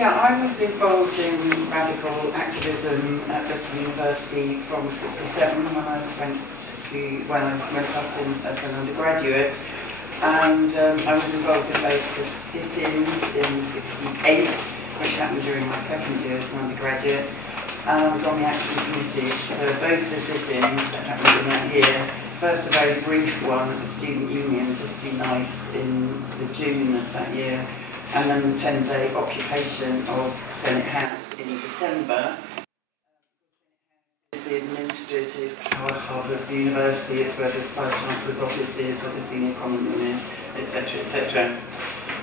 Yeah, I was involved in radical activism at Bristol University from '67 when I went up as an undergraduate, and I was involved in both the sit-ins in '68, which happened during my second year as an undergraduate, and I was on the action committees for both the sit-ins that happened in that year. First, a very brief one at the Student Union, just 2 nights in the June of that year, and then the 10-day occupation of Senate House in December. It's the administrative power hub of the university. It's where the Vice-Chancellor's office is, where the senior common room is, etc., etc.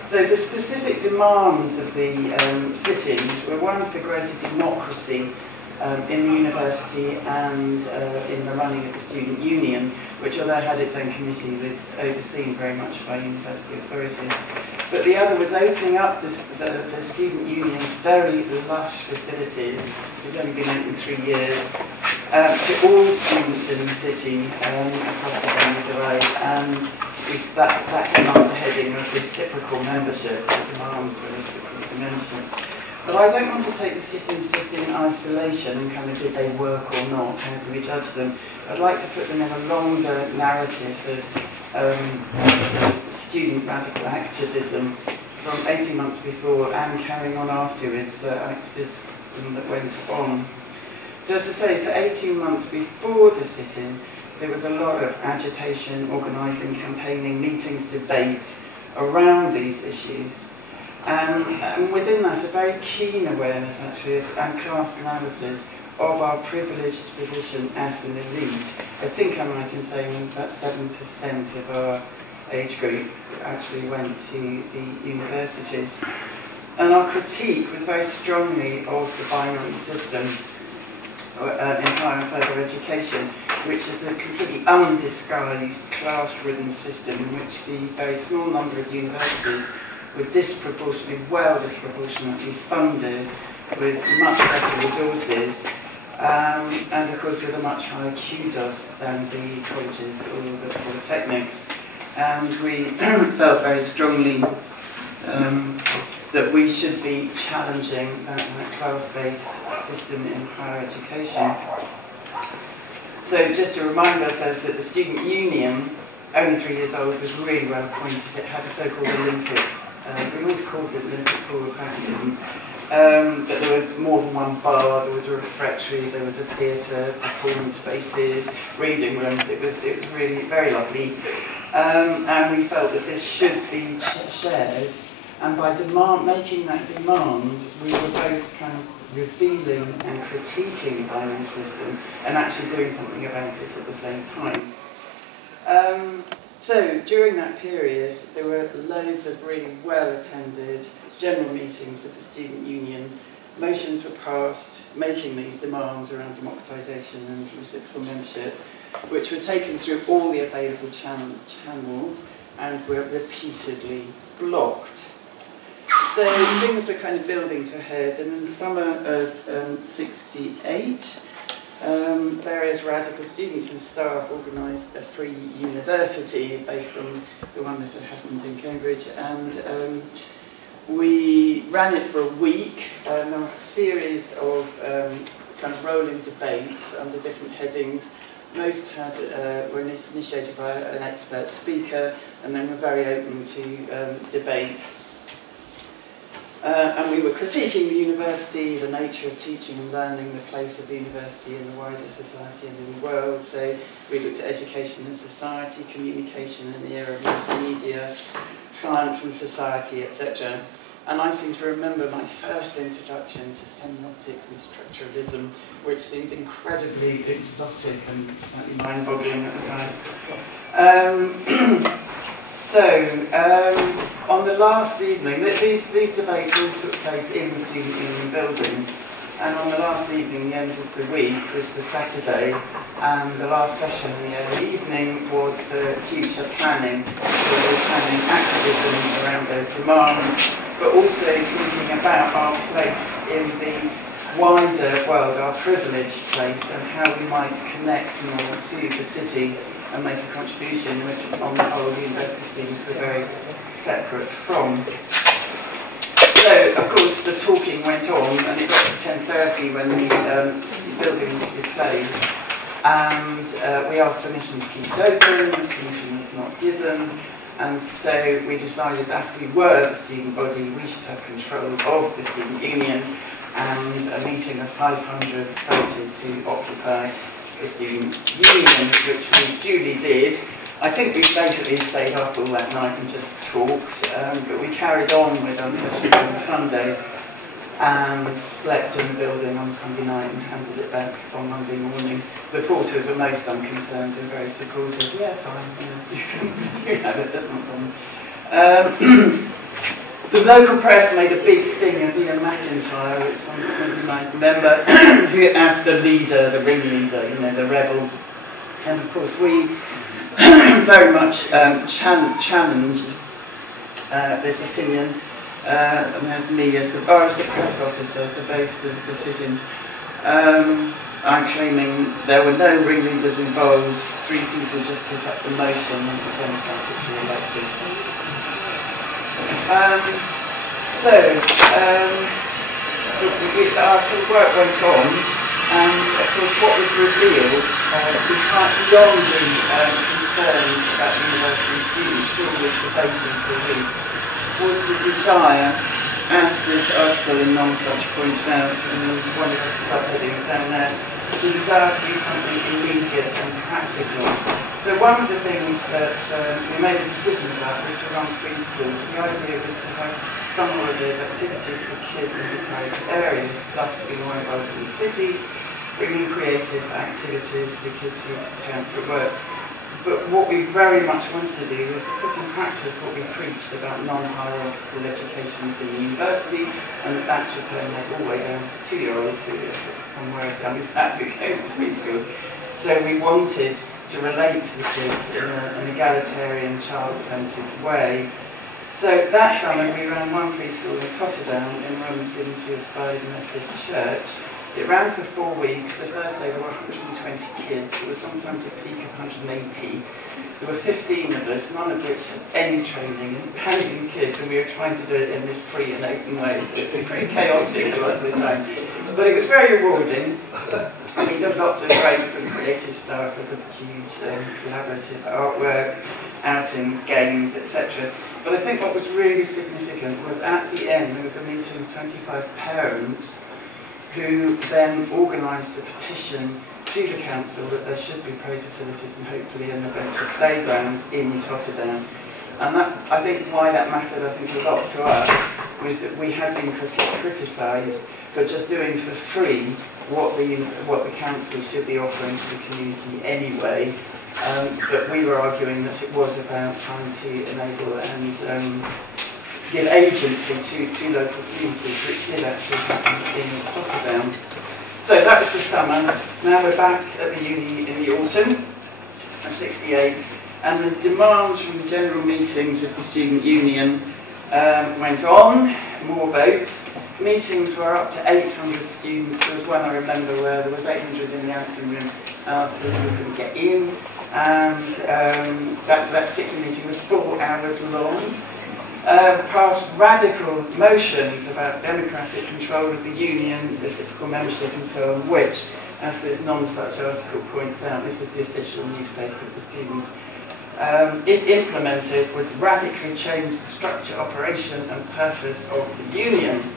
So the specific demands of the sit-ins were one for greater democracy in the university and in the running of the Student Union, which, although had its own committee, was overseen very much by university authorities. But the other was opening up the Student Union's very lush facilities, which has only been open 3 years, to all students in the city across the Boundary Divide, and that came under the heading of reciprocal membership, the demand for reciprocal membership. But I don't want to take the sit-ins just in isolation and kind of did they work or not, how do we judge them. I'd like to put them in a longer narrative of student radical activism from 18 months before and carrying on afterwards, activism that went on. So as I say, for 18 months before the sit-in, there was a lot of agitation, organising, campaigning, meetings, debates around these issues. And within that, a very keen awareness, actually, and class analysis of our privileged position as an elite. I think I'm right in saying there's about 7% of our age group actually went to the universities. And our critique was very strongly of the binary system in higher and further education, which is a completely undisguised, class-ridden system in which the very small number of universities were disproportionately funded with much better resources, and of course with a much higher kudos than the colleges or the polytechnics. And we felt very strongly that we should be challenging that class-based system in higher education. So just to remind ourselves that the Student Union, only 3 years old, was really well appointed. It had a so-called Olympic, we always called it Olympic pool of pragmatism, but there were more than one bar, there was a refectory, there was a theatre, performance spaces, reading rooms. It was really very lovely, and we felt that this should be shared. And by making that demand, we were both kind of revealing and critiquing the binary system and actually doing something about it at the same time. So during that period, there were loads of really well-attended general meetings of the Student Union. Motions were passed making these demands around democratisation and reciprocal membership, which were taken through all the available channels and were repeatedly blocked. So things were kind of building to a head, and in the summer of '68, various radical students and staff organised a free university based on the one that had happened in Cambridge, and we ran it for a week. There were a series of kind of rolling debates under different headings. Most were initiated by an expert speaker, and then were very open to debate. And we were critiquing the university, the nature of teaching and learning, the place of the university in the wider society and in the world. So we looked at education and society, communication in the era of mass media, science and society, etc. And I seem to remember my first introduction to semiotics and structuralism, which seemed incredibly exotic and slightly mind-boggling at the time. On the last evening, these debates all took place in the Student Union building, and on the last evening, the end of the week, was the Saturday, and the last session in the early evening was for future planning. So we were planning activism around those demands, but also thinking about our place in the wider world, our privileged place, and how we might connect more to the city and make a contribution, which on the whole the university students were very separate from. So of course, the talking went on, and it got to 10:30 when the building was to be closed. And we asked permission to keep it open, permission was not given, and so we decided, as we were the student body, we should have control of the student union, and a meeting of 500 voted to occupy the student union, which we duly did. I think we basically stayed up all that night and just talked, but we carried on with our session on Sunday and slept in the building on Sunday night and handed it back on Monday morning. The porters were most unconcerned and very supportive. Yeah, fine, you have it, that's not problem. The local press made a big thing of Ian McIntyre, which some of you might remember, who asked the leader, the ringleader, the rebel. And of course we very much challenged this opinion. And there's me as the press officer for both the decisions. I'm claiming there were no ringleaders involved. 3 people just put up the motion and were democratically elected. Our sort of work went on, and of course what was revealed, beyond the concerns about university students who were debating for a week, was the desire, as this article in Non-Such points out, and one of the subheadings down there, the desire to do something immediate and practical. So one of the things that we made a decision about was to run 3 schools. The idea was to have summer holidays activities for kids in deprived areas, thus being more involved in the city, bringing creative activities for kids whose parents were at work. But what we very much wanted to do was to put in practice what we preached about non-hierarchical education within the university, and that should permeate all the way down to 2-year-olds, who are somewhere as young as that, who came to preschools. So we wanted to relate to the kids in an egalitarian, child-centred way. So that summer we ran one preschool in Totterdown in rooms given to us by the Methodist Church. It ran for 4 weeks. The first day there were 120 kids. There was sometimes a peak of 180. There were 15 of us, none of which had any training in handling kids, and we were trying to do it in this free and open way, so it's been pretty chaotic a lot of the time. But it was very rewarding. And we did lots of great sort of creative stuff with a huge collaborative artwork, outings, games, etc. But I think what was really significant was at the end there was a meeting of 25 parents who then organised a petition to the council that there should be play facilities and hopefully an eventual playground in Totterdown. And that, I think why that mattered, I think, a lot to us, was that we had been criticised for just doing for free what the council should be offering to the community anyway. But we were arguing that it was about trying to enable and give agency to local communities, which did actually happen in Totterdown. So that was the summer. Now we're back at the uni in the autumn of '68, and the demands from the general meetings of the student union went on, more votes. Meetings were up to 800 students. There was one I remember where there was 800 in the outing room, people couldn't get in, and that particular meeting was 4 hours long. Passed radical motions about democratic control of the union, reciprocal membership and so on, which, as this Non-Such article points out, this is the official newspaper of the student, if implemented, would radically change the structure, operation and purpose of the union.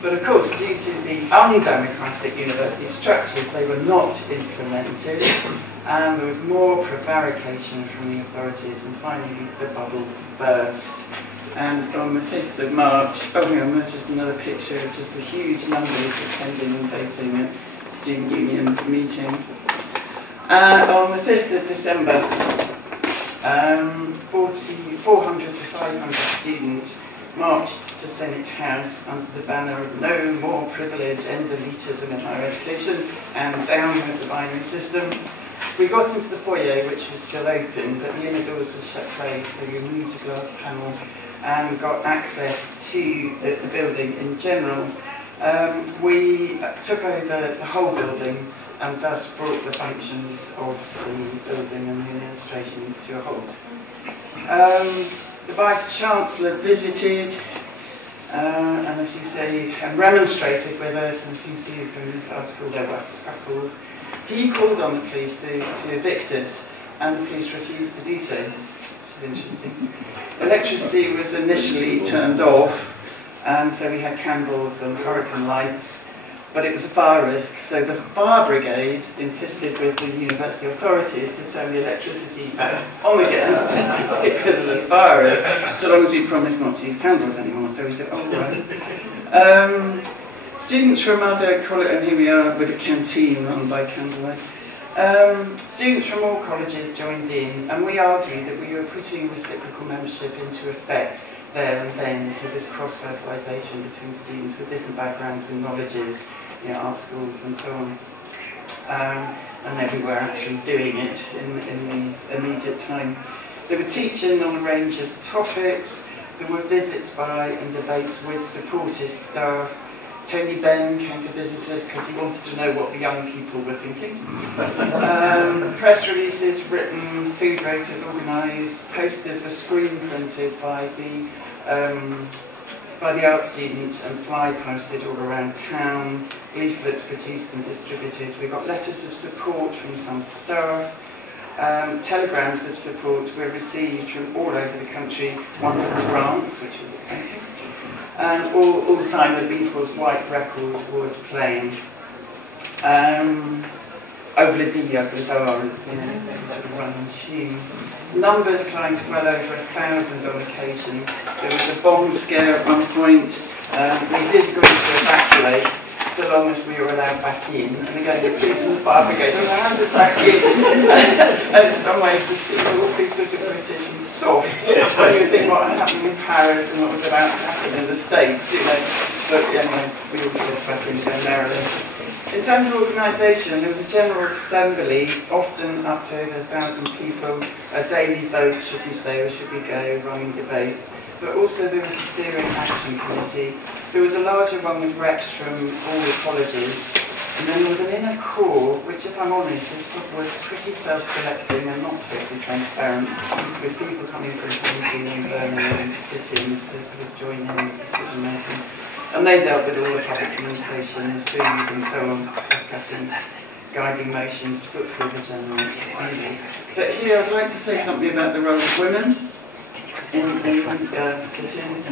But of course, due to the undemocratic university structures, they were not implemented, and there was more prevarication from the authorities, and finally the bubble burst. And on the 5th of March, there's just another picture of just the huge numbers attending and voting at student union meetings. On the 5th of December, 400 to 500 students marched to Senate House under the banner of no more privilege, end elitism in higher education, and down with the binary system. We got into the foyer, which was still open, but the inner doors were shut closed, so we removed a glass panel and got access to the building in general. We took over the whole building and thus brought the functions of the building and the administration to a halt. The Vice-Chancellor visited, and as you say, remonstrated with us, and as you see from this article, there were scuffles. He called on the police to evict us, and the police refused to do so, which is interesting. Electricity was initially turned off, and so we had candles and hurricane lights, but it was a fire risk, so the fire brigade insisted with the university authorities to turn the electricity back on again because of the fire risk, so long as we promised not to use candles anymore. So we said, oh, right. Students from other colleges, and here we are with a canteen run by candlelight. Students from all colleges joined in, and we argued that we were putting reciprocal membership into effect there and then, so this cross-fertilisation between students with different backgrounds and knowledges, art schools and so on. And then we were actually doing it in the immediate time. They were teaching on a range of topics. There were visits by and debates with supportive staff. Tony Benn came to visit us because he wanted to know what the young people were thinking. Press releases written, food voters organised, posters were screen printed by the art students and fly posted all around town, leaflets produced and distributed. We got letters of support from some staff, telegrams of support were received from all over the country, one from France, which was exciting, and all the time the Beatles' White Record was playing. Obladia Gladar is sort of running tune. Numbers climbed to well over 1,000 on occasion. There was a bomb scare at one point. We did agree to evacuate, so long as we were allowed back in. And again, the police and the fire brigade allowed us back in. And in some ways, the civil police of the British was soft. When you think what happened in Paris and what was about to happen in the States, But anyway, we all lived back in Maryland. In terms of organisation, there was a general assembly, often up to over 1,000 people. A daily vote, should we stay or should we go, running debates. But also there was a steering action committee. There was a larger one with reps from all the colleges. And then there was an inner core, which, if I'm honest, was pretty self-selecting and not totally transparent, with people coming from Tennessee and Birmingham sittings to sort of join in with decision making. And they dealt with all the public communications, food and so on, discussing guiding motions to put through the General Assembly. But here I'd like to say something about the role of women in sitting.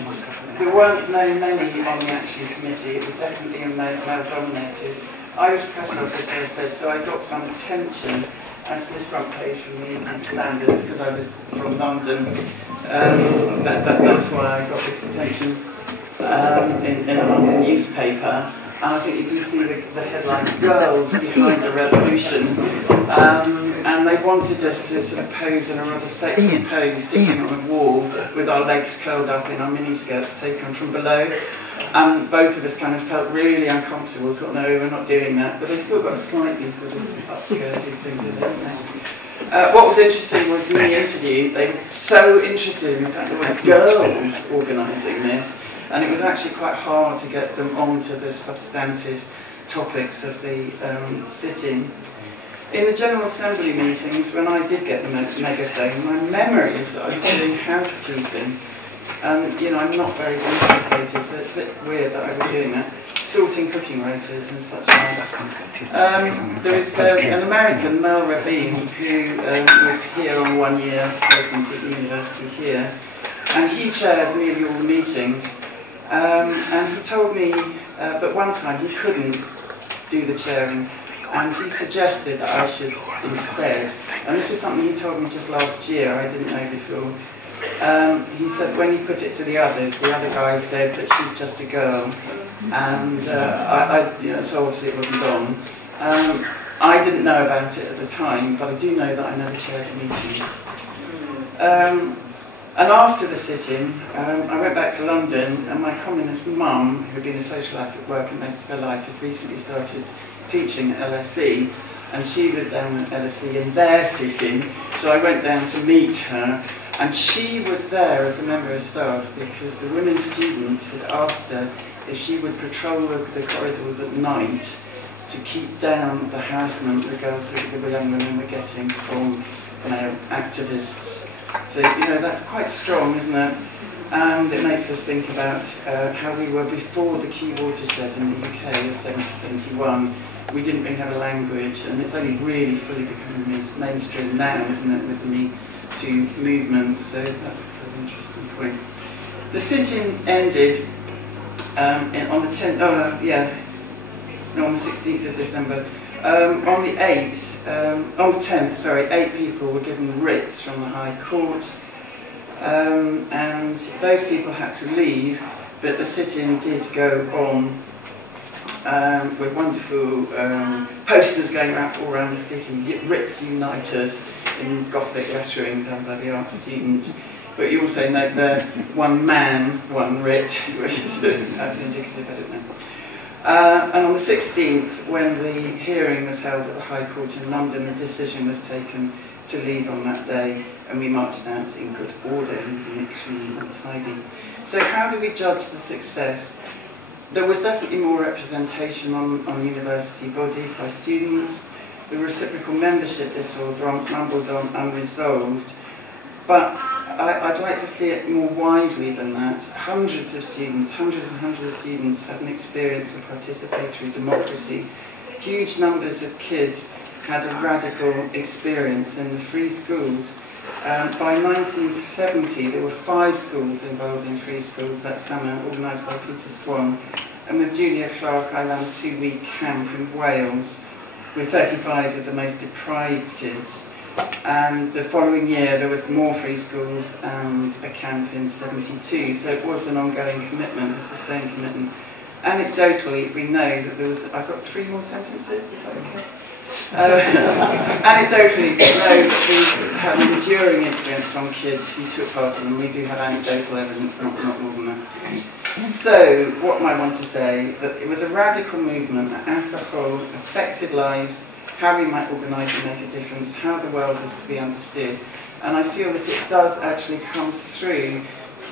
There weren't many on the action committee, it was definitely a male-dominated. I was press officer, I said, so I got some attention as this front page from the Evening Standards, because I was from London. That's why I got this attention. In a London newspaper, and I think you can see the headline, Girls Behind a Revolution, and they wanted us to sort of pose in a rather sexy pose, sitting on a wall with our legs curled up in our miniskirts taken from below, and both of us kind of felt really uncomfortable, thought, no, we're not doing that, but they still got a slightly sort of upskirted thing to do, didn't they? What was interesting was in the interview, they were so interested in the fact that there were girls organising this. And it was actually quite hard to get them onto the substantive topics of the sitting. In the General Assembly meetings, when I did get the megaphone, my memory is that I was doing housekeeping. And, I'm not very educated, so it's a bit weird that I was doing that. Sorting cooking rotas and such like. There is an American, Mel Rabin, who was here on 1 year placement at the university here. And he chaired nearly all the meetings. And he told me that one time he couldn't do the chairing, and he suggested that I should instead. And this is something he told me just last year, I didn't know before. He said when he put it to the other guys said that she's just a girl, and so obviously it wasn't on. I didn't know about it at the time, but I do know that I never chaired a meeting. And after the sitting, I went back to London, and my communist mum, who had been a social worker most of her life, had recently started teaching at LSE, and she was down at LSE in their sitting, so I went down to meet her, and she was there as a member of staff because the women student had asked her if she would patrol the corridors at night to keep down the harassment the young women were getting from activists. So, that's quite strong, isn't it? and it makes us think about how we were before the key watershed in the UK in 1771. We didn't really have a language, and it's only really fully becoming mainstream now, isn't it, with the Me Too movement, so that's an interesting point. The sit-in ended on the 10th, on the 16th of December. On the 8th, on the 10th, sorry, 8 people were given writs from the High Court, and those people had to leave, but the sit-in did go on with wonderful posters going all around the city, writs unite us, in Gothic lettering done by the art students. But you also note the one man, one writ, which is perhaps indicative, I don't know. And on the 16th, when the hearing was held at the High Court in London, the decision was taken to leave on that day, and we marched out in good order, leaving it clean and tidy. So how do we judge the success? There was definitely more representation on university bodies by students. The reciprocal membership disorder rumbled on unresolved, but I'd like to see it more widely than that. Hundreds and hundreds of students had an experience of participatory democracy. Huge numbers of kids had a radical experience in the free schools. By 1970, there were 5 schools involved in free schools that summer, organised by Peter Swan. And with Julia Clark, I ran a 2-week camp in Wales with 35 of the most deprived kids. And the following year, there was more free schools and a camp in 72. So it was an ongoing commitment, a sustained commitment. Anecdotally, we know that there was, I've got 3 more sentences, is that okay? Anecdotally, we know that these had an enduring influence on kids who took part in them. We do have anecdotal evidence, not more than that. So, what am I want to say? That it was a radical movement that, as a whole, affected lives, how we might organise and make a difference, how the world is to be understood. And I feel that it does actually come through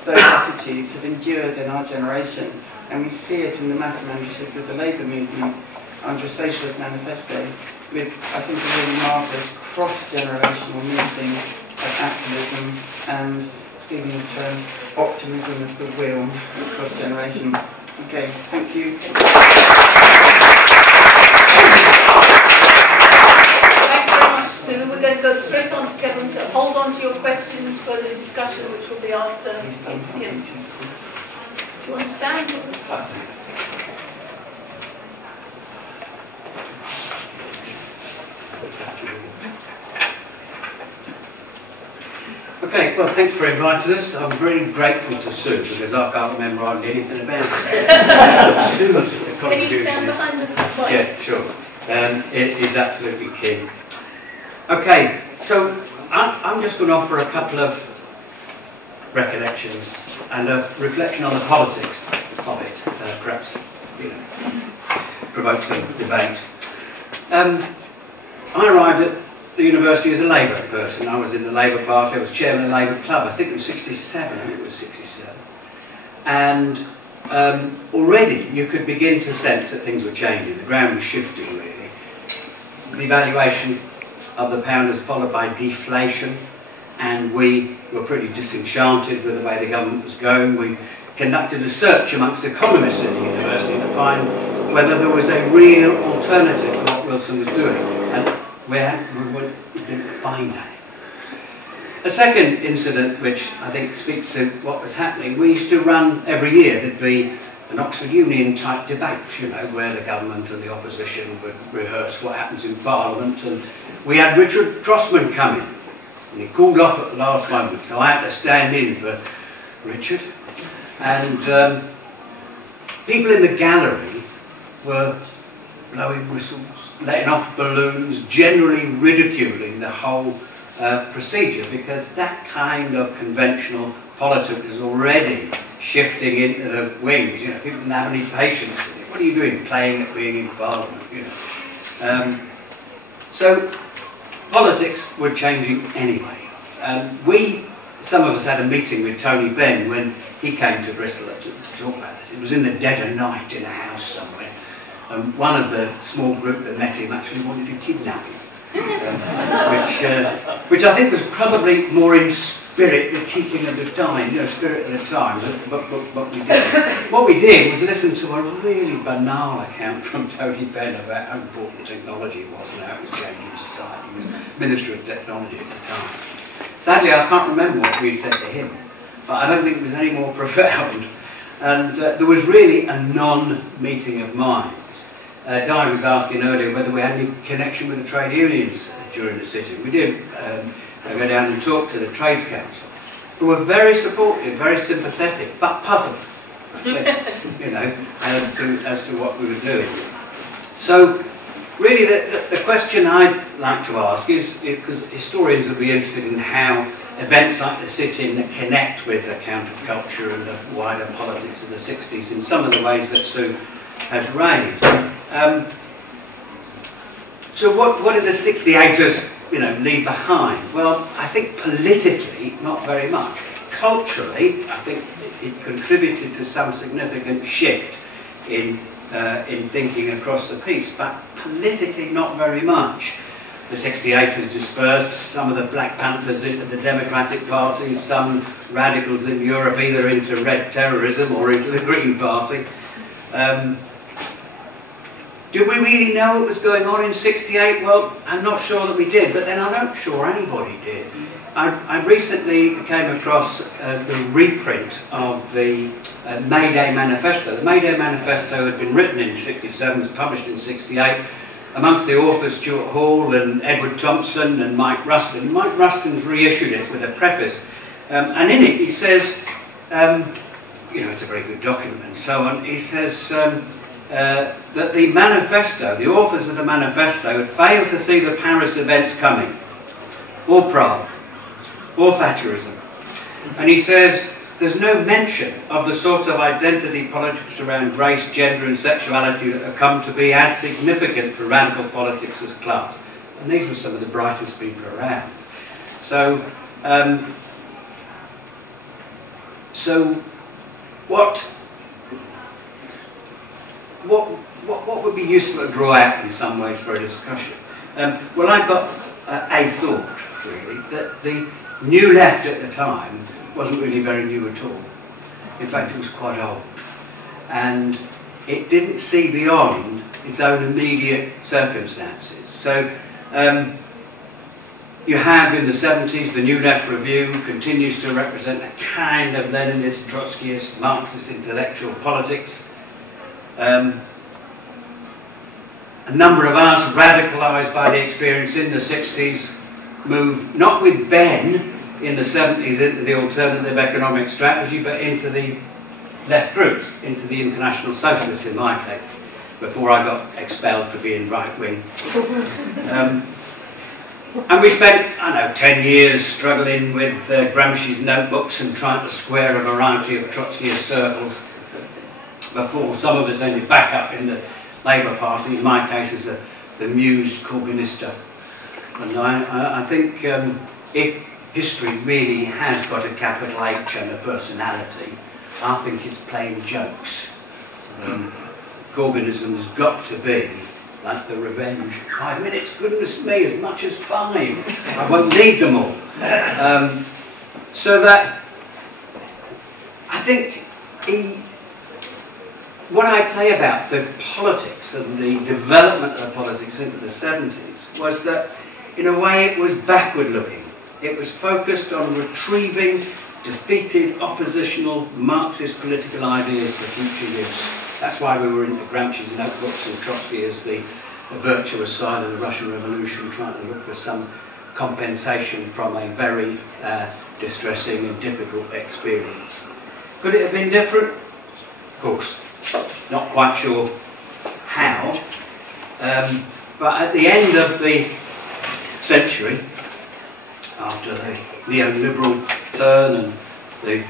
those attitudes have endured in our generation. And we see it in the mass membership of the Labour movement under a Socialist manifesto, with, I think, a really marvellous cross-generational meeting of activism and, stealing the term, optimism of the will across generations. Okay, thank you. Thanks very much, Sue. We're going to go straight on to Kevin, so hold on to your questions for the discussion, which will be after. Do you want to stand? Okay, well, thanks for inviting us. I'm really grateful to Sue because I can't remember hardly anything about it. Sue's contribution. Can you stand behind the mic? Yeah, sure. It is absolutely key. Okay, so I'm just going to offer a couple of recollections and a reflection on the politics of it, perhaps, provoke some debate. I arrived at the university as a Labour person. I was in the Labour Party, I was chairman of the Labour Club, I think it was 67, I think it was 67. And already you could begin to sense that things were changing, the ground was shifting really. The devaluation of the pound was followed by deflation, and we were pretty disenchanted with the way the government was going. We conducted a search amongst economists at the university to find whether there was a real alternative to what Wilson was doing. And we didn't find that. A second incident which I think speaks to what was happening, we used to run every year, there'd be an Oxford Union type debate, where the government and the opposition would rehearse what happens in Parliament, and we had Richard Crossman come in, and he called off at the last moment, so I had to stand in for Richard, and people in the gallery were blowing whistles, letting off balloons, generally ridiculing the whole procedure, because that kind of conventional politics is already shifting into the wings. People don't have any patience with it. What are you doing, playing at being in Parliament? So politics were changing anyway. Some of us had a meeting with Tony Benn when he came to Bristol to talk about this. It was in the dead of night in a house somewhere. One of the small group that met him actually wanted to kidnap him, which I think was probably more in spirit spirit, the keeping of the time, you know, spirit of the time. But we did. What we did was listen to a really banal account from Tony Benn about how important technology was and how it was changing society. He was Minister of Technology at the time. Sadly, I can't remember what we said to him, but I don't think it was any more profound. And there was really a non-meeting of minds. Di was asking earlier whether we had any connection with the trade unions during the sitting. We did go down and talk to the Trades Council, who were very supportive, very sympathetic, but puzzled, you know, as to what we were doing. So, really, the question I'd like to ask is, because historians would be interested in how events like the sit-in that connect with the counterculture and the wider politics of the 60s in some of the ways that Sue has raised. So what did the 68ers, you know, leave behind? Well, I think politically, not very much. Culturally, I think it contributed to some significant shift in thinking across the piece, but politically, not very much. The 68ers dispersed, some of the Black Panthers into the Democratic Party, some radicals in Europe either into red terrorism or into the Green Party. Did we really know what was going on in 68? Well, I'm not sure that we did, but then I'm not sure anybody did. I recently came across the reprint of the May Day Manifesto. The May Day Manifesto had been written in 67, was published in 68, amongst the authors Stuart Hall and Edward Thompson and Mike Rustin. Mike Rustin's reissued it with a preface, and in it he says, you know, it's a very good document and so on, he says that the manifesto, the authors of the manifesto had failed to see the Paris events coming, or Prague, or Thatcherism. And he says there's no mention of the sort of identity politics around race, gender and sexuality that have come to be as significant for radical politics as class. And these were some of the brightest people around. So, what would be useful to draw out in some ways for a discussion? Well, I've got a thought, really, that the New Left at the time wasn't really very new at all. In fact, it was quite old. And it didn't see beyond its own immediate circumstances. So, you have in the 70s the New Left Review continues to represent a kind of Leninist, Trotskyist, Marxist intellectual politics. A number of us radicalised by the experience in the 60s moved not with Ben in the 70s into the alternative economic strategy, but into the left groups, into the International Socialists in my case, before I got expelled for being right-wing. And we spent, I don't know, 10 years struggling with Gramsci's notebooks and trying to square a variety of Trotskyist circles before some of us ended back up in the Labour Party, in my case as the mused Corbynista. And I think if history really has got a capital H and a personality, I think it's playing jokes. Corbynism's got to be like the revenge 5 minutes, goodness me, as much as 5. I won't need them all. So that, I think, what I'd say about the politics and the development of the politics into the 70s was that, in a way, it was backward-looking. It was focused on retrieving defeated, oppositional, Marxist political ideas for future use. That's why we were into Gramsci's notebooks and Trotsky as the virtuous side of the Russian Revolution, trying to look for some compensation from a very distressing and difficult experience. Could it have been different? Of course. Not quite sure how. But at the end of the century, after the neoliberal turn and the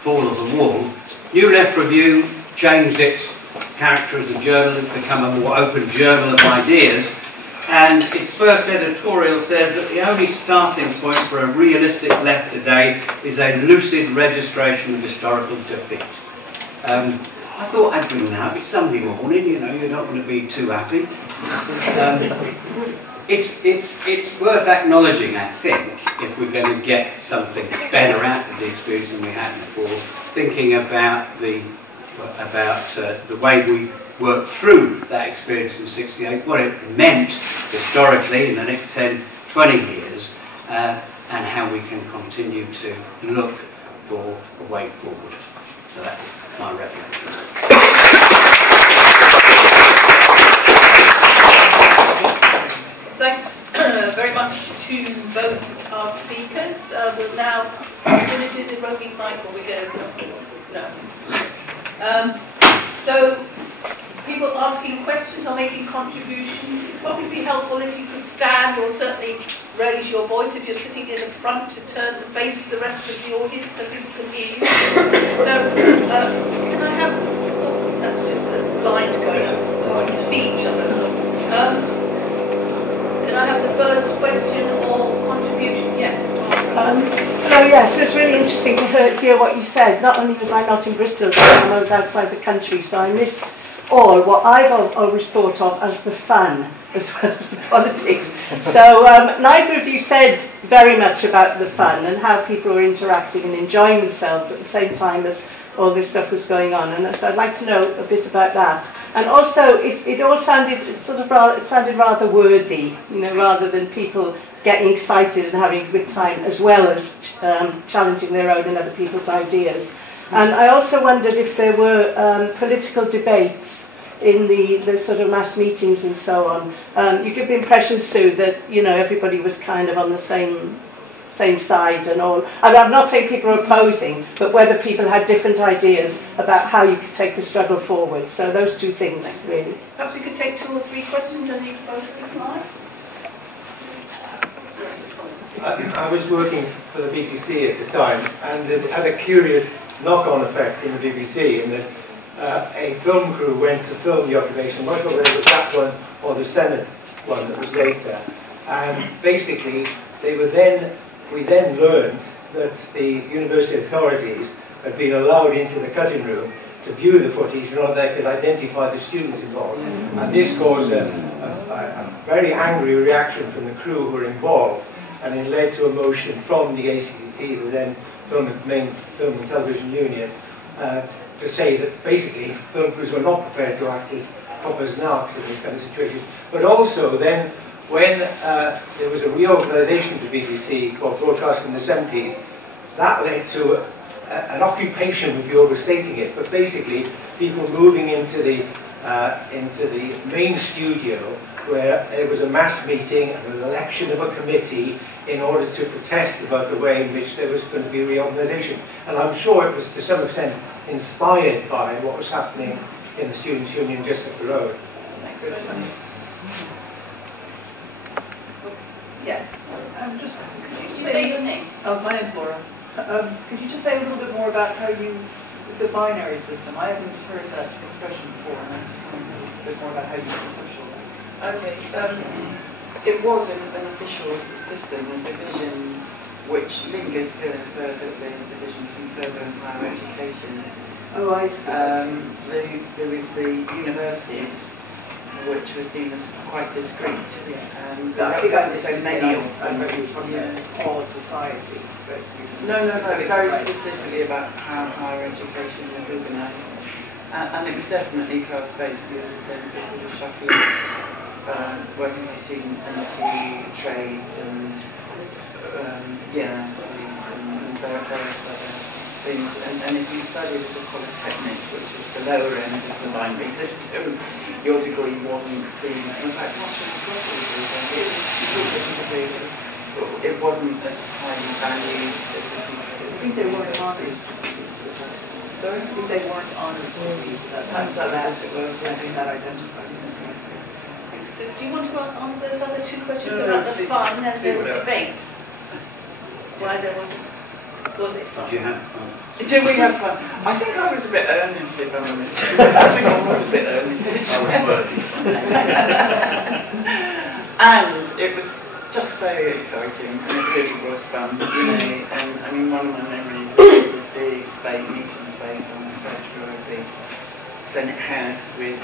fall of the wall, New Left Review changed its character as a journal. It's become a more open journal of ideas, and its first editorial says that the only starting point for a realistic left today is a lucid registration of historical defeat. I thought I'd bring that. It's Sunday morning, you know, you don't want to be too happy. it's worth acknowledging, I think, if we're going to get something better out of the experience than we had before, thinking about the way we worked through that experience in '68, what it meant historically in the next 10, 20 years, and how we can continue to look for a way forward. So that's my reflection. Thanks very much to both our speakers. We'll now, we're going to do the roving mic, or we're going to, no. So, people asking questions or making contributions, it would probably be helpful if you could stand or certainly raise your voice if you're sitting in the front to turn to face the rest of the audience so people can hear you. So, can I have, oh, that's just a blind going up so we can see each other. Can I have the first question or contribution? Yes. Oh yes, it's really interesting to hear what you said. Not only was I not in Bristol, but I was outside the country, so I missed all what I've always thought of as the fun as well as the politics. So neither of you said very much about the fun and how people were interacting and enjoying themselves at the same time as all this stuff was going on, and so I'd like to know a bit about that. And also, it all sounded it sounded rather worthy, you know, rather than people getting excited and having a good time, as well as challenging their own and other people's ideas. And I also wondered if there were political debates in the sort of mass meetings and so on. You give the impression, Sue, that, you know, everybody was kind of on the same side and all. And I'm not saying people are opposing, but whether people had different ideas about how you could take the struggle forward. So those two things, really. Perhaps we could take 2 or 3 questions and you can both reply. I was working for the BBC at the time, and it had a curious knock-on effect in the BBC in that a film crew went to film the occupation. I'm not sure whether it was that one or the Senate one that was later. And basically, we then learned that the university authorities had been allowed into the cutting room to view the footage in order they could identify the students involved. And this caused a very angry reaction from the crew who were involved, and it led to a motion from the ACTT, the then main Film and Television Union, to say that basically film crews were not prepared to act as coppers and narcs in this kind of situation. But also then, when there was a reorganisation of the BBC called Broadcasting in the 70s, that led to an occupation, would be overstating it, but basically people moving into the main studio, where there was a mass meeting and an election of a committee in order to protest about the way in which there was going to be reorganisation. And I'm sure it was to some extent inspired by what was happening in the Students' Union just up the road. Yeah. Just could you say your name? Oh, my name's Laura. Could you just say a little bit more about how the binary system? I haven't heard that expression before, and I just want to know a bit more about how you conceptualize. Okay. It was an official system, a division which lingers still further, the division between further and higher education. Oh, I see. So there was the universities, which were seen as quite discreet. And I think I so many of them. All of society. But No, very specifically about how higher education was organised. And it was definitely class-based. There was a sense of sort of shuffling working class students into trades and various other things. And if you studied at a polytechnic, which was the lower end of the binary system, your degree wasn't seen. In fact, it wasn't as highly valued as the people. I think they weren't honest. Sorry? I think they weren't honest. That's it was. I think that identified. So do you want to answer those other 2 questions about the fun and the debates? Why there wasn't? Was it fun? Did we have fun? I think I was a bit earnest, if I'm honest. I think I was a bit earnest. And it was just so exciting, and it really was fun, you know. And I mean, one of my memories was this big meeting space on the first floor of the Senate House with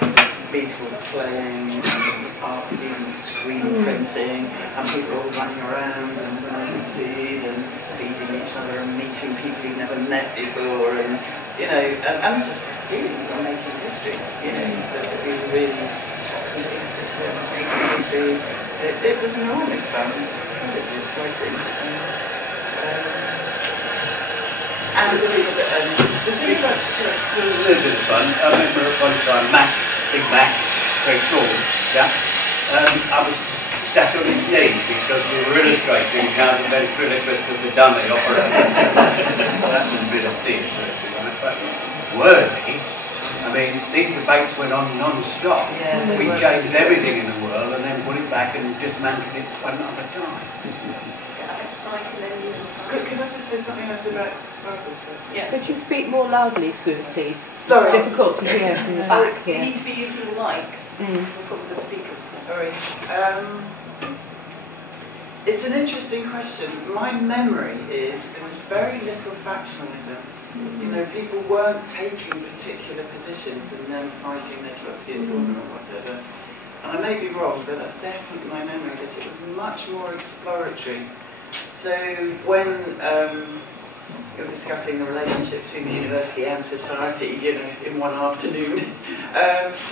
Beatles playing, and art students screen printing, and people all running around and running feed and feeding each other and meeting people you've never met before, and you know, and just feeling we're making history. You know, that we were really chocolate system making history. It was enormous fun. It was incredibly exciting. And a little bit, the thing about church, It was a little bit of fun. I remember at one time, Big Mac, very tall, yeah. I was sat on his knee because we were illustrating how the ventriloquist was the dummy operator. That was a bit of theatre, but worthy. I mean, these debates went on non-stop. Yeah, We changed everything in the world and then put it back and dismantled it one at a time. Could I just say something else about Barbara's? Yeah. Could you speak more loudly, Sue, please? Sorry. It's difficult to hear from the back You here. need to be using the mics. We'll put the speakers. Sorry. It's an interesting question. My memory is there was very little factionalism. You know, people weren't taking particular positions and then fighting their Trotskyist or whatever. And I may be wrong, but that's definitely my memory, that it was much more exploratory. So when you're discussing the relationship between the university and society, you know, in one afternoon,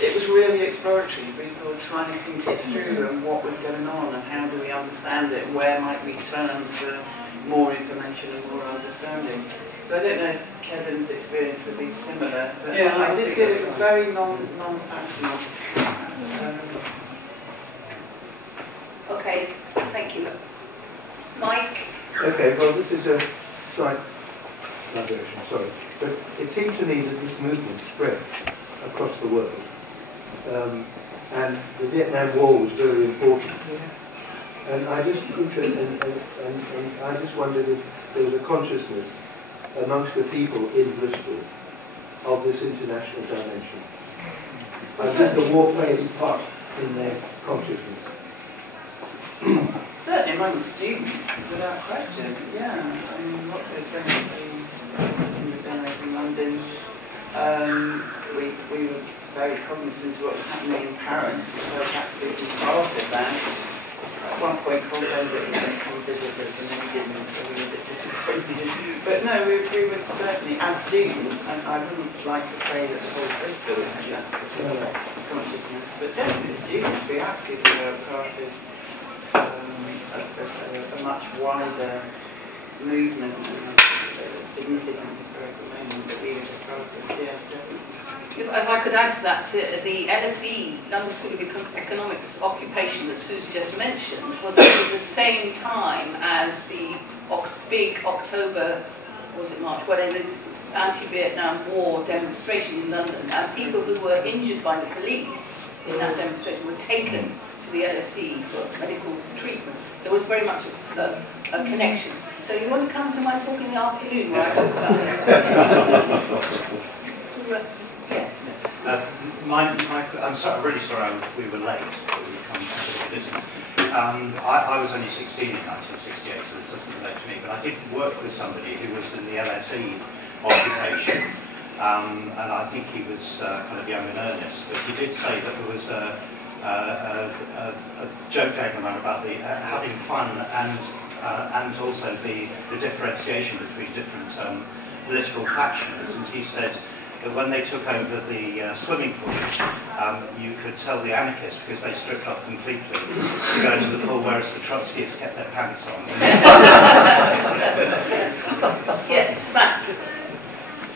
it was really exploratory. People were trying to think it through and what was going on and how do we understand it and where might we turn for more information and more understanding. So I don't know if Kevin's experience would be similar, but Yeah, I did feel it was very non-factional. Okay, thank you. Mike? Okay, well, this is a slight diversion, sorry. But it seemed to me that this movement spread across the world. And the Vietnam War was very important. And I just and I just wondered if there was a consciousness amongst the people in Bristol of this international dimension. I think the war played a part in their consciousness. Certainly among the students, without question, yeah. I mean, lots of his friends in the demos in London. We were very cognizant of what was happening in Paris. We were absolutely part of that. At one point, called over that he was going to come visit us, and then he didn't, so we were a bit disappointed. But no, we were certainly, as students, and I wouldn't like to say that the whole Bristol had that sort of consciousness, but definitely the students, we absolutely were part of a much wider movement and a significant historical moment that we were just part of. Yeah, definitely. If I could add to that, the LSE, London School of Economics occupation that Susie just mentioned, was at the same time as the big October, was it March, where the anti-Vietnam War demonstration in London, and people who were injured by the police in that demonstration were taken to the LSE for medical treatment. There was very much a connection. So you want to come to my talk in the afternoon where I talk about this? Yes. I'm sorry, really sorry we were late. We come to the business. I was only 16 in 1968, so this doesn't relate to me, but I did work with somebody who was in the LSE occupation, and I think he was kind of young and earnest, but he did say that there was a joke going around about the having fun and also the differentiation between different political factions, and he said that when they took over the swimming pool, you could tell the anarchists, because they stripped off completely, to go into the pool, whereas the Trotskyists kept their pants on. Yeah, Matt.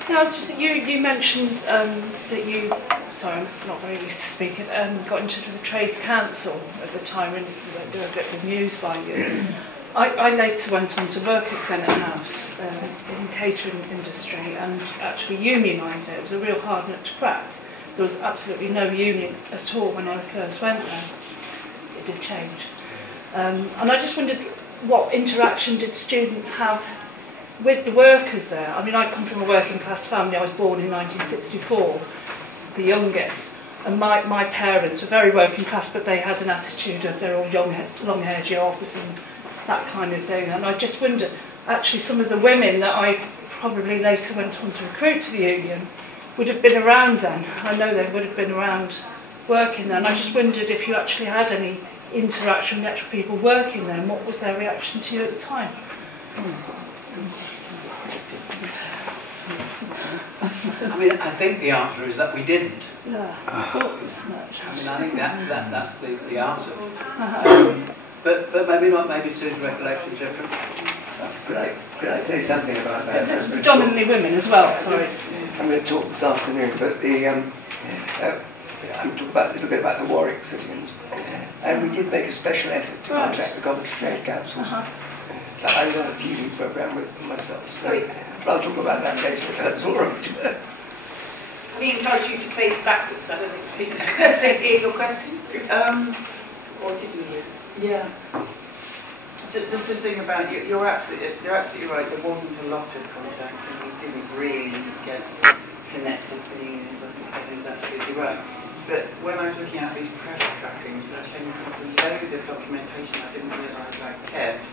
No, it's just you mentioned that you, sorry, I'm not very used to speaking, got in touch with the Trades Council at the time and they were a bit bemused by you. I later went on to work at Senate House in the catering industry and actually unionised it. It was a real hard nut to crack. There was absolutely no union at all when I first went there. It did change. And I just wondered, what interaction did students have with the workers there? I mean, I come from a working class family. I was born in 1964, the youngest. And my parents were very working class, but they had an attitude of they're all long-haired jobs and that kind of thing. And I just wonder, actually, some of the women that I probably later went on to recruit to the union would have been around then. I know they would have been around working there. And I just wondered if you actually had any interaction with the actual people working there, and what was their reaction to you at the time? I mean, I think the answer is that we didn't. Yeah, I thought as much. I mean, I think that's the answer. But maybe not. Maybe Sue's recollection is different. Could I say something about that? It's predominantly women as well. Sorry. I'm going to talk this afternoon, but I'm talking about a little bit about the Warwick sit-ins, and we did make a special effort to contact the Coventry Trade Council. I was on a TV programme with them myself, so but I'll talk about that later if that's all right. We encourage you to face backwards. I don't think speakers can hear your question. Or did you hear? Yeah. Just this thing about you're absolutely right. There wasn't a lot of contact, and we didn't really get connected to the unions. I think Kevin's absolutely right. But when I was looking at these press cuttings, I came across a load of documentation I didn't realise I kept.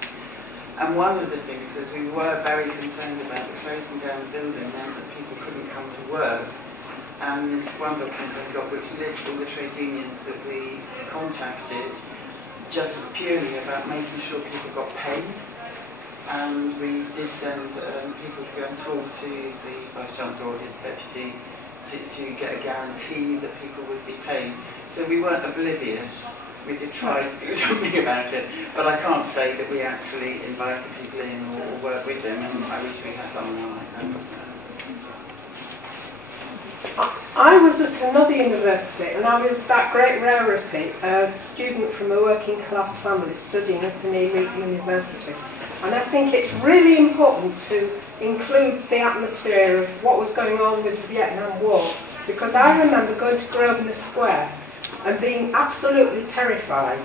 And one of the things was we were very concerned about the closing down the building meant that people couldn't come to work. And there's one document I got which lists all the trade unions that we contacted, just purely about making sure people got paid. And we did send people to go and talk to the Vice-Chancellor or his deputy to get a guarantee that people would be paid. So we weren't oblivious. We did try to do something about it, but I can't say that we actually invited people in or worked with them, and I wish we had done that. I was at another university, and I was that great rarity, a student from a working class family studying at an elite university. And I think it's really important to include the atmosphere of what was going on with the Vietnam War, because I remember going to Grosvenor Square and being absolutely terrified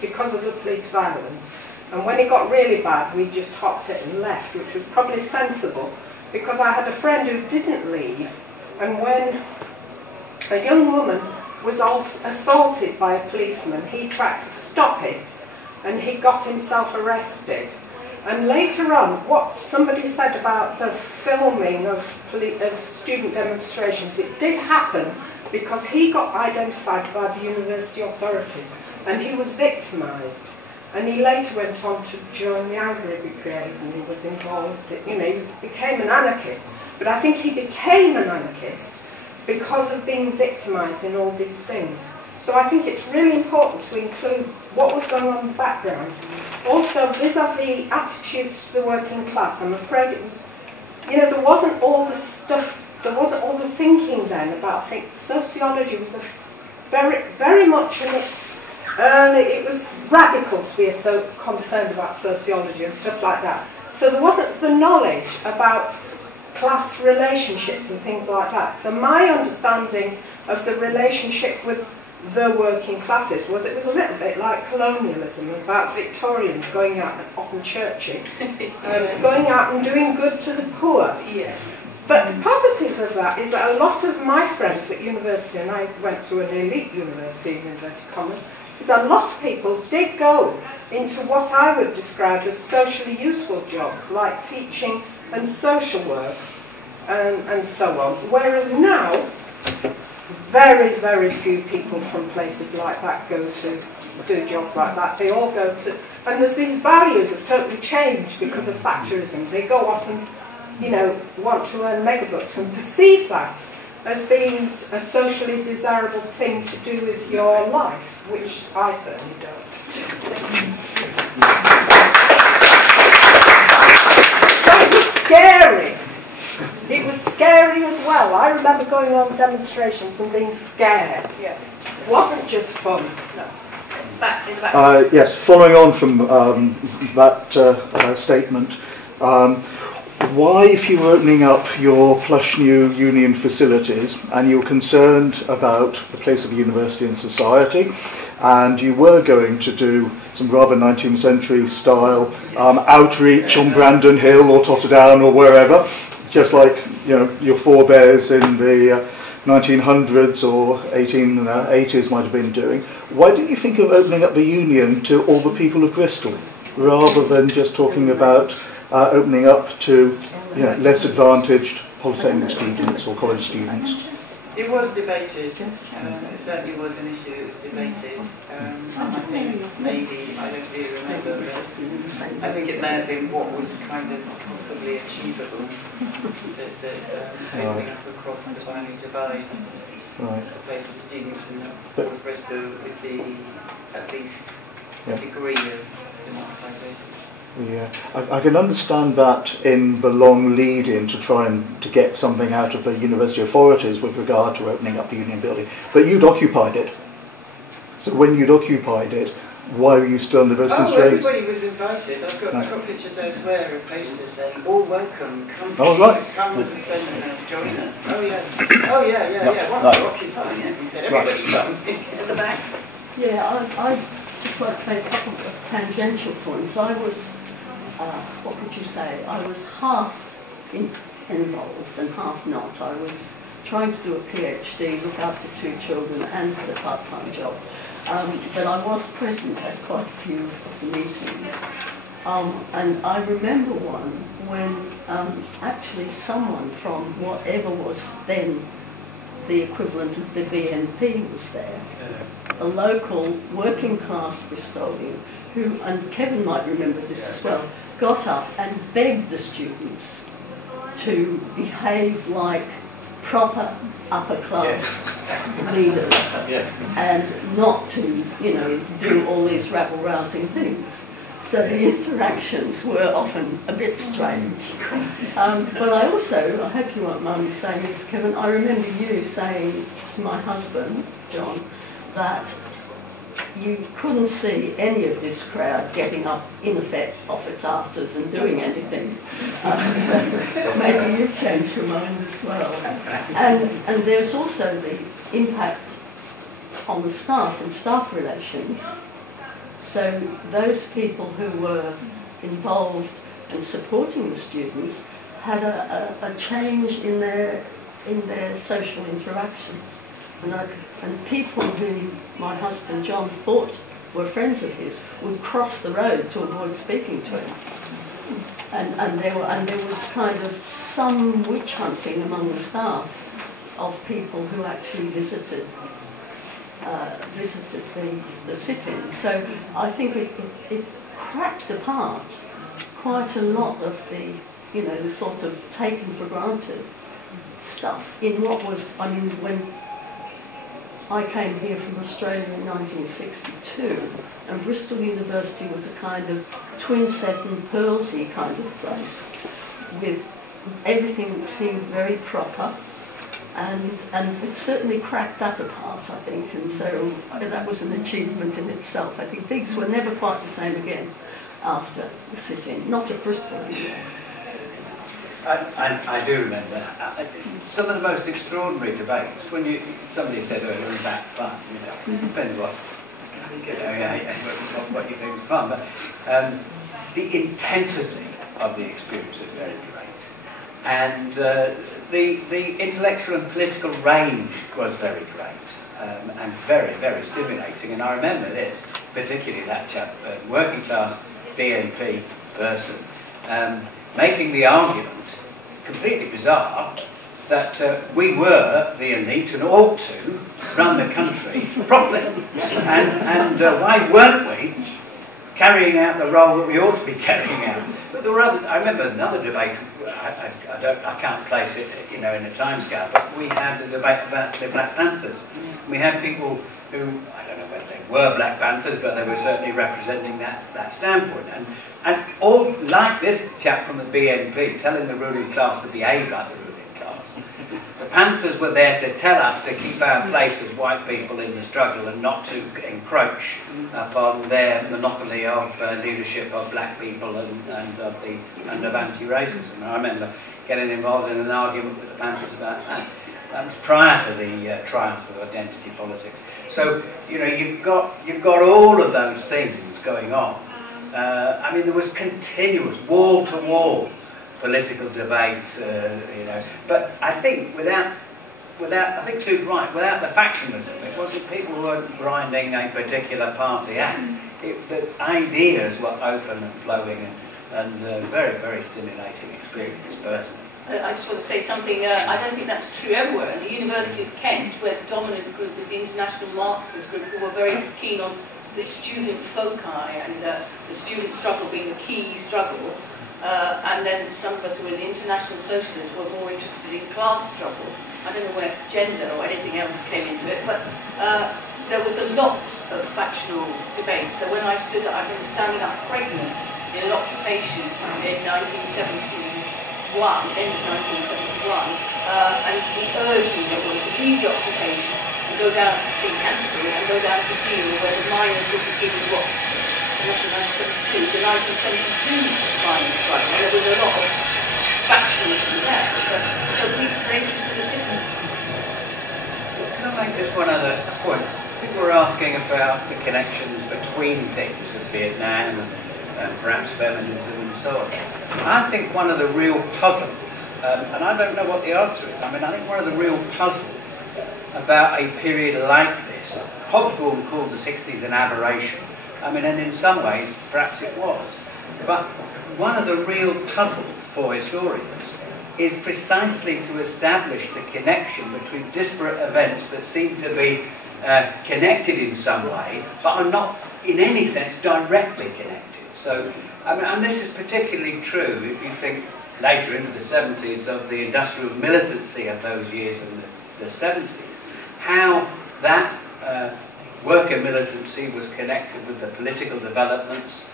because of the police violence. And when it got really bad, we just hopped it and left, which was probably sensible, because I had a friend who didn't leave. And when a young woman was assaulted by a policeman, he tried to stop it, and he got himself arrested. And later on, what somebody said about the filming of student demonstrations, it did happen because he got identified by the university authorities, and he was victimised. And he later went on to join the Angry Brigade, and he was involved, you know, became an anarchist. But I think he became an anarchist because of being victimised in all these things. So I think it's really important to include what was going on in the background. Also, vis-a-vis attitudes to the working class, I'm afraid it was, you know, there wasn't all the stuff, there wasn't all the thinking then about things. Sociology was very much in its early, it was radical to be so concerned about sociology and stuff like that. So there wasn't the knowledge about class relationships and things like that. So my understanding of the relationship with the working classes was it was a little bit like colonialism, about Victorians going out, and often churchy, going out and doing good to the poor. Yes. But the positives of that is that a lot of my friends at university, and I went to an elite university in inverted commas, is a lot of people did go into what I would describe as socially useful jobs, like teaching and social work, and so on. Whereas now, very, very few people from places like that go to do jobs like that. They all go to, and there's these values have totally changed because of Thatcherism. They go off and, you know, want to earn megabucks and perceive that as being a socially desirable thing to do with your life, which I certainly don't. So it was scary. It was scary as well. I remember going on demonstrations and being scared. Yeah. It wasn't just fun. No. Back in the back. Yes, following on from that statement, why, if you were opening up your plush new union facilities and you were concerned about the place of the university in society, and you were going to do some rather 19th century style outreach on Brandon Hill or Totterdown or wherever, just like, you know, your forebears in the 1900s or 1880s might have been doing, why didn't you think of opening up the union to all the people of Bristol, rather than just talking about opening up to, you know, less advantaged Polytechnic students or college students? It was debated. It certainly was an issue. It was debated. I think maybe, I don't really remember, but I think it may have been what was kind of possibly achievable. That opening up across the binary divide. Right. To place the students in the whole of Bristol would be at least a degree of democratisation. Yeah, I can understand that in the long lead-in to try and to get something out of the university authorities with regard to opening up the union building. But you'd occupied it. So when you'd occupied it, why were you still on the Bristol Sit? Everybody was invited. I've got pictures elsewhere of posters saying, all welcome, come to come to the seminar, join us. Oh yeah. Once we're occupying it, he said, everybody come. At the back. Yeah, I just like to make a couple of tangential points. I was, what would you say, I was half involved and half not. I was trying to do a PhD, look after 2 children and had a part-time job. But I was present at quite a few of the meetings. And I remember one when actually someone from whatever was then the equivalent of the BNP was there. A local working class Bristolian who, and Kevin might remember this as well, got up and begged the students to behave like proper upper class leaders and not to, do all these rabble-rousing things. So the interactions were often a bit strange. But I hope you won't mind me saying this, Kevin, I remember you saying to my husband, John, that you couldn't see any of this crowd getting up, in effect, off its arses and doing anything. So maybe you've changed your mind as well. And there's also the impact on the staff and staff relations. So those people who were involved and supporting the students had a change in their social interactions. And people who my husband John thought were friends of his would cross the road to avoid speaking to him. And there was kind of some witch hunting among the staff of people who actually visited the sit-in. So I think it cracked apart quite a lot of the sort of taken for granted stuff in what was, when I came here from Australia in 1962, and Bristol University was a kind of twin set and pearlsy kind of place, with everything that seemed very proper, and it certainly cracked that apart, I think, and so that was an achievement in itself. I think things were never quite the same again after the sit-in, not at Bristol anyway. I do remember some of the most extraordinary debates. When somebody said earlier about fun, depends what what you think is fun, but the intensity of the experience is very great, and the intellectual and political range was very great, and very, very stimulating. And I remember this, particularly that chap, working class BNP person, making the argument, completely bizarre, that we were the elite and ought to run the country properly. And why weren't we carrying out the role that we ought to be carrying out? But there were other, I remember another debate, I can't place it in a timescale, but we had a debate about the Black Panthers. We had people who, I don't know whether they were Black Panthers, but they were certainly representing that standpoint. And all like this chap from the BNP telling the ruling class to behave like the ruling class. The Panthers were there to tell us to keep our place as white people in the struggle and not to encroach upon their monopoly of leadership of black people and of anti-racism. I remember getting involved in an argument with the Panthers about that. That was prior to the triumph of identity politics. So you've got all of those things going on. There was continuous wall-to-wall political debate, But I think I think Sue's right. Without the factionalism, it wasn't people weren't grinding a particular party act. The ideas were open and flowing, and very, very stimulating experience personally. I just want to say something. I don't think that's true everywhere. In the University of Kent, where the dominant group was the International Marxist group, who were very keen on the student foci and the student struggle being the key struggle. And then some of us who were in the International Socialists were more interested in class struggle. I don't know where gender or anything else came into it, but there was a lot of factional debate. So when I stood up, I was standing up pregnant in an occupation in 1971, end of 1971, and the urging that was to leave the occupation and go down to Canterbury and go down to Deal, where the miners were beginning what? The 1972 miners strike. There was a lot of factionalism there. So we raised it a different. Can I make just one other point? People were asking about the connections between things of Vietnam and perhaps feminism and so on. I think one of the real puzzles, and I don't know what the answer is, I mean, I think one of the real puzzles about a period like this, Hobsbawm called the 60s an aberration. I mean, and in some ways, perhaps it was. But one of the real puzzles for historians is precisely to establish the connection between disparate events that seem to be connected in some way, but are not in any sense directly connected. So, I mean, and this is particularly true if you think later into the 70s of the industrial militancy of those years in the 70s, how that worker militancy was connected with the political developments,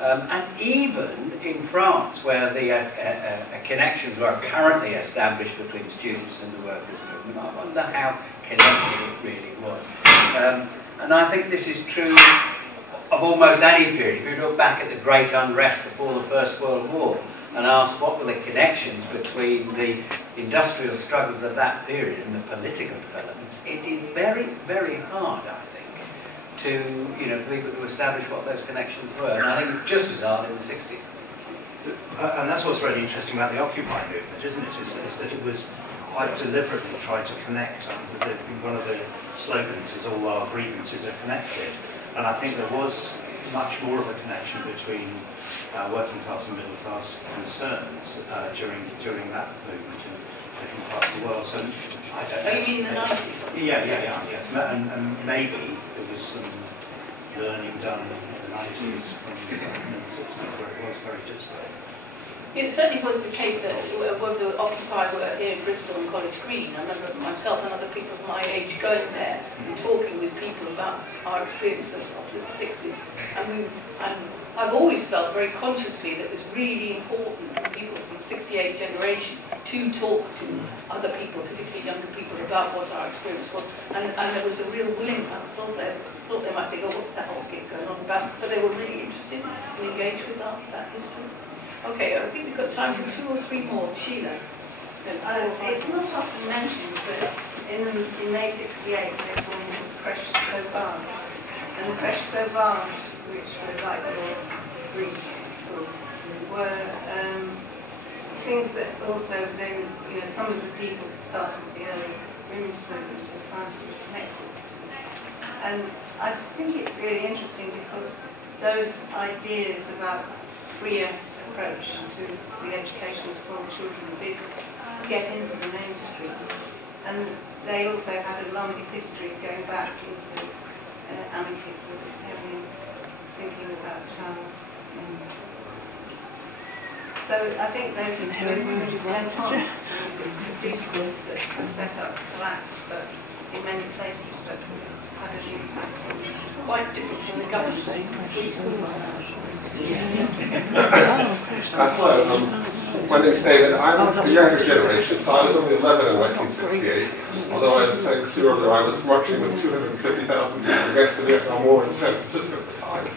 and even in France, where the connections were apparently established between students and the workers' movement. I wonder how connected it really was. And I think this is true of almost any period. If you look back at the great unrest before the First World War and ask what were the connections between the industrial struggles of that period and the political developments, it is very, very hard, I think, to, for people to establish what those connections were. And I think it's just as hard in the 60s. And that's what's really interesting about the Occupy movement, isn't it? Is that it was quite deliberately tried to connect. One of the slogans is all our grievances are connected. And I think there was much more of a connection between working class and middle class concerns during that movement in different parts of the world. So I don't know. You mean in the 90s? Yeah. And maybe there was some learning done in the 90s from the 60s where it was very disparate. It certainly was the case that when the Occupy were here in Bristol and College Green, I remember myself and other people of my age going there and talking with people about our experience of the 60s. And I've always felt very consciously that it was really important for people from the 68 generation to talk to other people, particularly younger people, about what our experience was. And there was a real willingness. I thought they might think, oh, what's that whole gig going on about? But they were really interested and engaged with that history. Okay, I think we've got time for 2 or 3 more. Sheila. It's not often mentioned, but in May 68 they formed the Crèche Sauvage. And the Crèche Sauvage, which were like your Greek schools, were things that also then, some of the people who started the early women's movement in France were connected to. And I think it's really interesting because those ideas about freer approach to the education of small children did get into the mainstream, and they also had a long history going back into anarchism that was heavily thinking about child. So I think those went on. These groups that were set up collapsed, but in many places, but had an impact. Quite different from the government. Hello, my name's David. I'm the younger generation, so I was only 11 in 1968. Although I was saying earlier, I was marching with 250,000 people against the Vietnam War in San Francisco at the time.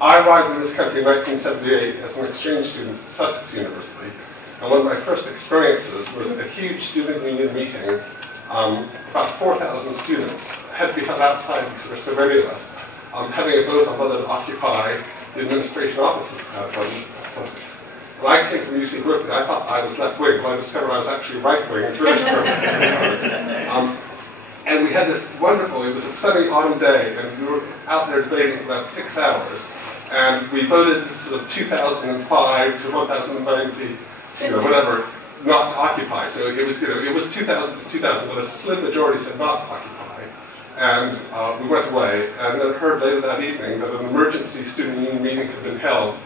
I arrived in this country in 1978 as an exchange student at Sussex University, and one of my first experiences was a huge student union meeting. About 4,000 students had to be held outside because there were so many of us, having a vote on whether to occupy the administration office of Sussex. And I came from UC Berkeley. I thought I was left-wing, but I discovered I was actually right-wing and British person. And we had this wonderful, it was a sunny autumn day, and we were out there debating for about 6 hours. And we voted sort of 2005 to 1090, whatever, not to occupy. So it was, it was 2000 to 2000, but a slim majority said not to occupy. And we went away, and then heard later that evening that an emergency student union meeting had been held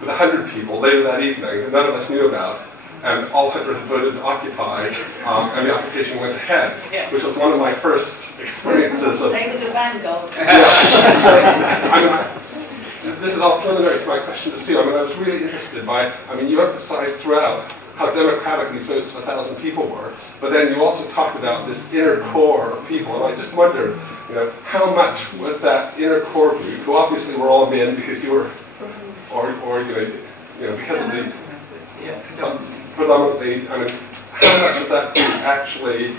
with 100 people later that evening, that none of us knew about. And all 100 had voted to occupy, and the occupation went ahead, which was one of my first experiences of... They were the vanguard. This is all preliminary to my question to Sue. I was really interested by, you emphasized throughout how democratic these votes of 1,000 people were, but then you also talked about this inner core of people, and I just wondered, how much was that inner core group, who obviously were all men because you were, or because of the... Yeah, predominantly, how much was that group actually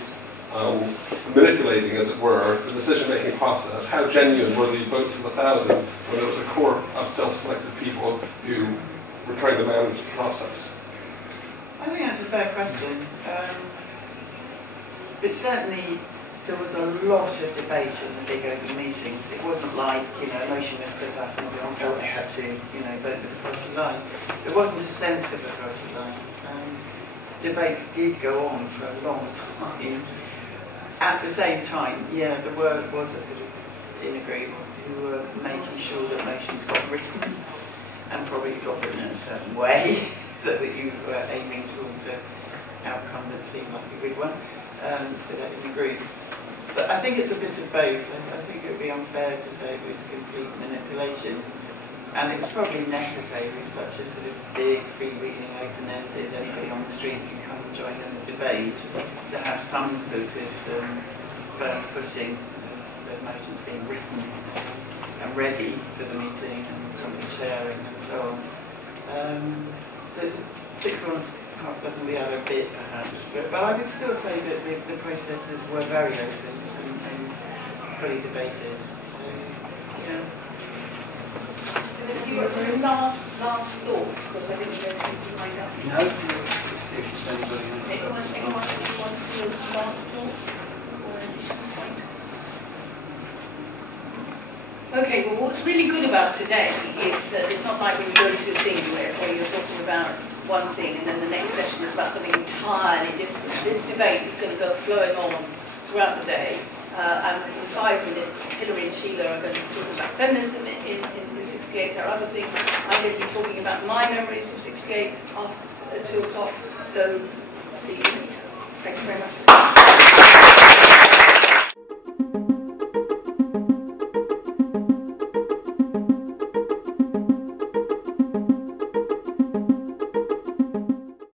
manipulating, as it were, the decision-making process? How genuine were the votes of 1,000 when it was a core of self-selected people who were trying to manage the process? I think that's a fair question. But certainly there was a lot of debate in the big open meetings. It wasn't like, a motion was put up and everyone felt they had to, vote with the party line. There wasn't a sense of a party line. Debates did go on for a long time. At the same time, there was a sort of inner group who were making sure that motions got written, and probably got written in a certain way, so that you were aiming towards an outcome that seemed like a good one to that inner group. But I think it's a bit of both. I think it would be unfair to say it was complete manipulation. And it was probably necessary with such a sort of big, freewheeling, open-ended, anybody on the street can come and join in the debate, to have some sort of firm footing of motions being written and ready for the meeting, and somebody chairing and so on. So it's 6 months, half dozen the other bit perhaps, but I would still say that the processes were very open and fully debated. So, yeah. Have you got some last thoughts? Because I think we're going to wind up. No, it's anybody. Anyone feel last thought? Okay, well what's really good about today is that it's not like when you go to a thing where you're talking about one thing and then the next session is about something entirely different. This debate is going to go flowing on throughout the day. And in 5 minutes, Hilary and Sheila are going to be talking about feminism in 68. There are other things. I'm going to be talking about my memories of 68 at 2 o'clock. So, see you later. Thanks very much.